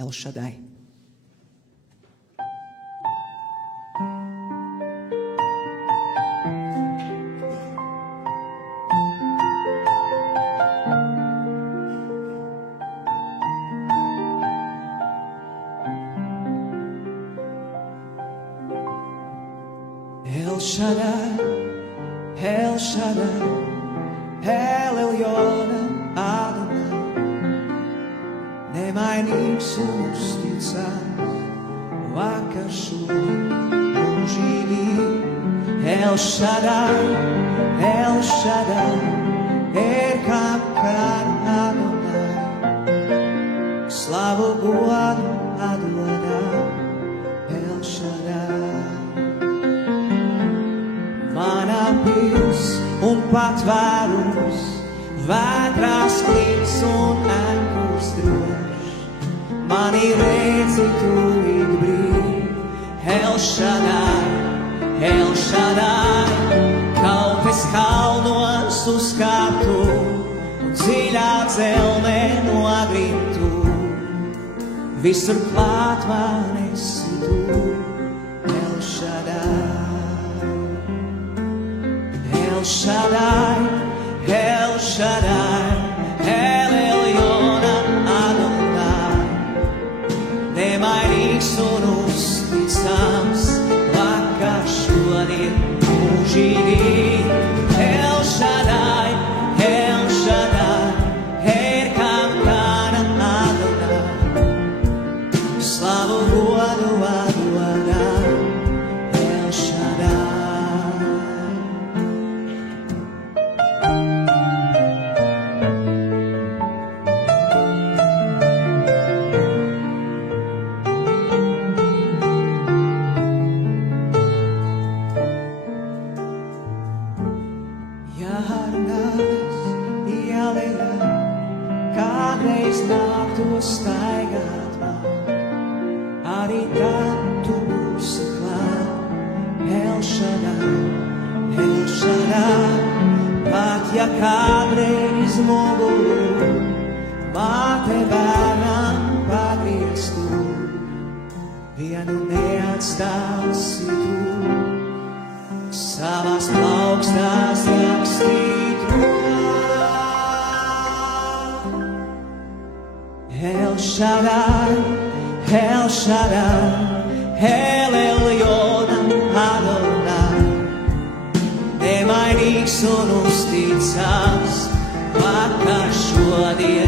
El Shaddai. El Shaddai, El Shaddai, El Elyon Adonai. Nemai niks uzticams, vakar šodien mūžīgi. El Shaddai, El Shaddai, Erkam kar Adonai. Slavu godu Adonai, El Shaddai. Mana pils un patvērums, vētrās klīns un ēkurs drošs. Mani redzi tu ik brīdi, El Shaddai, El Shaddai. Kalpes kalnos uzkāptu un dziļā dzelmē nogrimtu. Visur klāt man esi tu, El Shaddai. El Shaddai, El Shaddai, El Elyon Adonai. Nemainīgs un uzticams, vakar šodien mūžīgi. El Shaddai, El Shaddai, Erkam kar Adonai. Slavu godu Adonai, El Shaddai. Jārunās, jālejā, kādreiz nāktos staigāt man, arī tad tu būsi klāt. El Shaddai, El Shaddai, pat ja kādreiz muguru māte bērnam pagrieztu, vienu neatstāsi tu. Savās plaukstās rakstītu. El Shaddai, El Shaddai, El Elyon Adonai. Nemainīgs un uzticams, vakar šodien